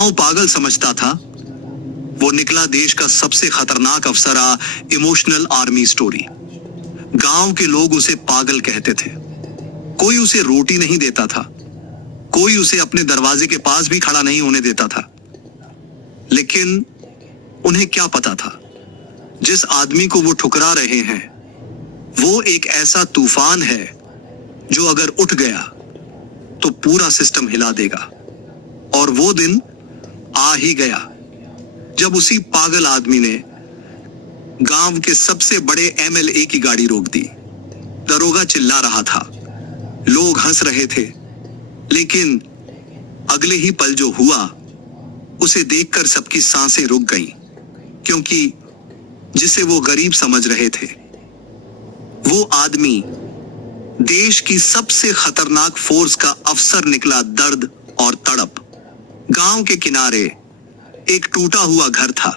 वो पागल समझता था। वो निकला देश का सबसे खतरनाक अफसरा इमोशनल आर्मी स्टोरी। गांव के लोग उसे पागल कहते थे। कोई उसे रोटी नहीं देता था, कोई उसे अपने दरवाजे के पास भी खड़ा नहीं होने देता था। लेकिन उन्हें क्या पता था, जिस आदमी को वो ठुकरा रहे हैं वो एक ऐसा तूफान है जो अगर उठ गया तो पूरा सिस्टम हिला देगा। और वो दिन आ ही गया जब उसी पागल आदमी ने गांव के सबसे बड़े एमएलए की गाड़ी रोक दी। दरोगा चिल्ला रहा था, लोग हंस रहे थे, लेकिन अगले ही पल जो हुआ उसे देखकर सबकी सांसें रुक गईं, क्योंकि जिसे वो गरीब समझ रहे थे वो आदमी देश की सबसे खतरनाक फोर्स का अफसर निकला। दर्द और तड़प। गांव के किनारे एक टूटा हुआ घर था,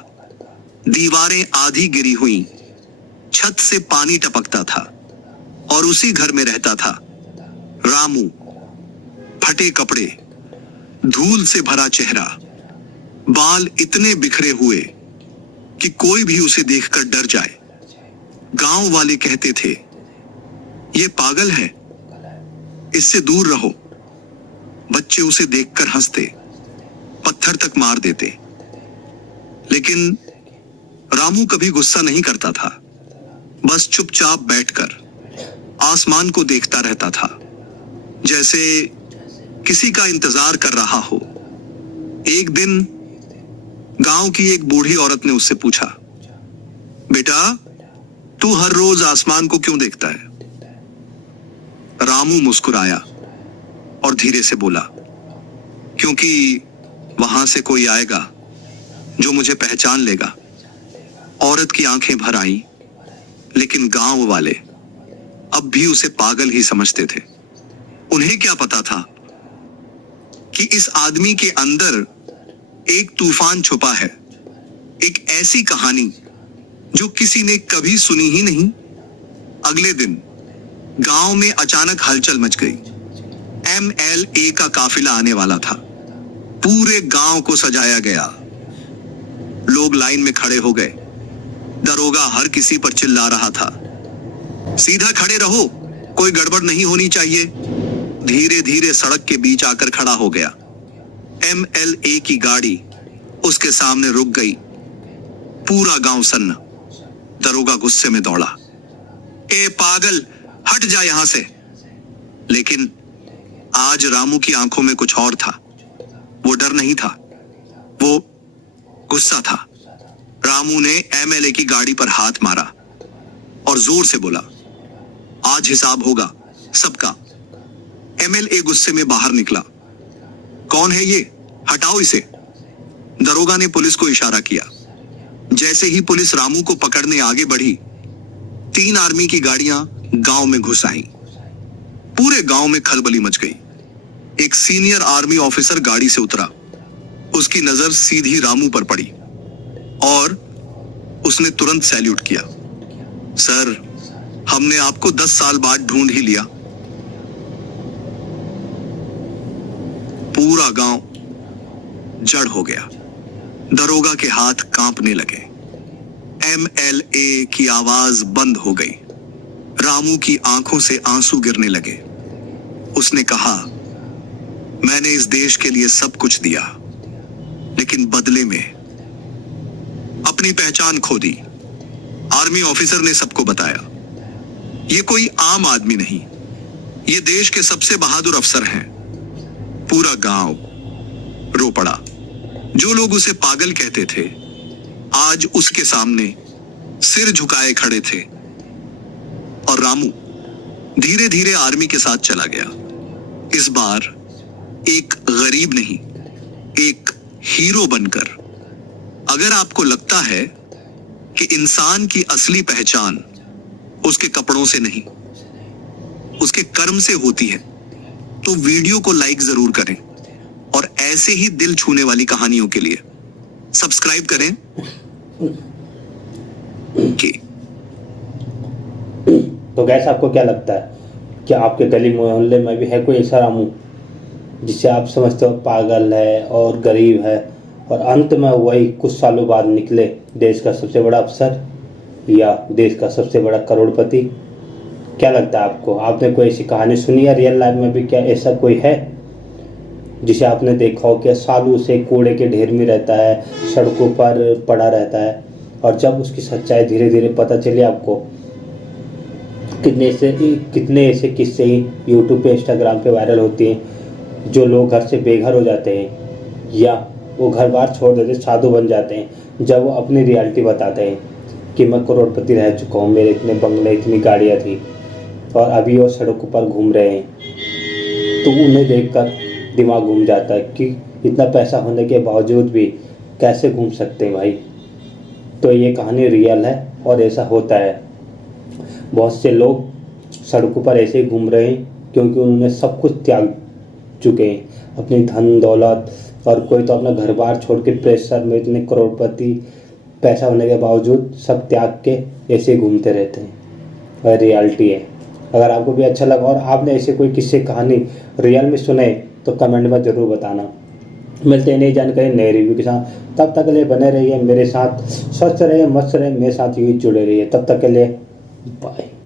दीवारें आधी गिरी हुई, छत से पानी टपकता था और उसी घर में रहता था रामू। फटे कपड़े, धूल से भरा चेहरा, बाल इतने बिखरे हुए कि कोई भी उसे देखकर डर जाए। गांव वाले कहते थे, ये पागल है, इससे दूर रहो। बच्चे उसे देखकर हंसते, पत्थर तक मार देते। लेकिन रामू कभी गुस्सा नहीं करता था, बस चुपचाप बैठकर आसमान को देखता रहता था, जैसे किसी का इंतजार कर रहा हो। एक दिन गांव की एक बूढ़ी औरत ने उससे पूछा, बेटा, तू हर रोज आसमान को क्यों देखता है? रामू मुस्कुराया और धीरे से बोला, क्योंकि वहां से कोई आएगा जो मुझे पहचान लेगा। औरत की आंखें भर आईं, लेकिन गांव वाले अब भी उसे पागल ही समझते थे। उन्हें क्या पता था कि इस आदमी के अंदर एक तूफान छुपा है, एक ऐसी कहानी जो किसी ने कभी सुनी ही नहीं। अगले दिन गांव में अचानक हलचल मच गई। एमएलए का काफिला आने वाला था। पूरे गांव को सजाया गया। लोग लाइन में खड़े हो गए। दरोगा हर किसी पर चिल्ला रहा था, सीधा खड़े रहो, कोई गड़बड़ नहीं होनी चाहिए। धीरे धीरे सड़क के बीच आकर खड़ा हो गया। एमएलए की गाड़ी उसके सामने रुक गई। पूरा गांव सन्ना। दरोगा गुस्से में दौड़ा, ए पागल, हट जा यहां से। लेकिन आज रामू की आंखों में कुछ और था। वो डर नहीं था, वो गुस्सा था। रामू ने एमएलए की गाड़ी पर हाथ मारा और जोर से बोला, आज हिसाब होगा सबका। एमएलए गुस्से में बाहर निकला, कौन है ये, हटाओ इसे। दरोगा ने पुलिस को इशारा किया। जैसे ही पुलिस रामू को पकड़ने आगे बढ़ी, 3 आर्मी की गाड़ियां गांव में घुस आईं। पूरे गांव में खलबली मच गई। एक सीनियर आर्मी ऑफिसर गाड़ी से उतरा। उसकी नजर सीधी रामू पर पड़ी और उसने तुरंत सैल्यूट किया। सर, हमने आपको 10 साल बाद ढूंढ ही लिया। पूरा गांव जड़ हो गया। दरोगा के हाथ कांपने लगे। एमएलए की आवाज बंद हो गई। रामू की आंखों से आंसू गिरने लगे। उसने कहा, मैंने इस देश के लिए सब कुछ दिया, लेकिन बदले में अपनी पहचान खो दी। आर्मी ऑफिसर ने सबको बताया, ये कोई आम आदमी नहीं, ये देश के सबसे बहादुर अफसर हैं। पूरा गांव रो पड़ा। जो लोग उसे पागल कहते थे आज उसके सामने सिर झुकाए खड़े थे। और रामू धीरे धीरे आर्मी के साथ चला गया। इस बार एक गरीब नहीं, एक हीरो बनकर। अगर आपको लगता है कि इंसान की असली पहचान उसके कपड़ों से नहीं, उसके कर्म से होती है, तो वीडियो को लाइक जरूर करें और ऐसे ही दिल छूने वाली कहानियों के लिए सब्सक्राइब करें। तो गैस, आपको क्या लगता है कि आपके गली मोहल्ले में भी है कोई ऐसा रामू जिसे आप समझते हो पागल है और गरीब है, और अंत में वही कुछ सालों बाद निकले देश का सबसे बड़ा अफसर या देश का सबसे बड़ा करोड़पति। क्या लगता है आपको? आपने कोई ऐसी कहानी सुनी है रियल लाइफ में भी? क्या ऐसा कोई है जिसे आपने देखा हो कि सालों से कूड़े के ढेर में रहता है, सड़कों पर पड़ा रहता है, और जब उसकी सच्चाई धीरे धीरे पता चली आपको? कितने ऐसे किस्से ही यूट्यूब पे, इंस्टाग्राम पे वायरल होती हैं, जो लोग घर से बेघर हो जाते हैं या वो घर बार छोड़ देते, साधु बन जाते हैं, जब वो अपनी रियलिटी बताते हैं कि मैं करोड़पति रह चुका हूँ, मेरे इतने बंगले, इतनी गाड़ियाँ थी, और अभी वो सड़कों पर घूम रहे हैं। तो उन्हें देखकर दिमाग घूम जाता है कि इतना पैसा होने के बावजूद भी कैसे घूम सकते हैं भाई। तो ये कहानी रियल है और ऐसा होता है। बहुत से लोग सड़कों पर ऐसे ही घूम रहे हैं क्योंकि उन्होंने सब कुछ त्याग चुके हैं, अपनी धन दौलत, और कोई तो अपना घर बार छोड़ के प्रेशर में, इतने करोड़पति पैसा होने के बावजूद सब त्याग के ऐसे ही घूमते रहते हैं। और रियलिटी है। अगर आपको भी अच्छा लगा और आपने ऐसे कोई किस्से कहानी रियल में सुने तो कमेंट में ज़रूर बताना। मिलते हैं नई जानकारी नए रिव्यू के साथ। तब तक के लिए बने रहिए मेरे साथ, स्वस्थ रहिए, मस्त रहिए, मेरे साथ यूँ जुड़े रहिए। तब तक के लिए बाय।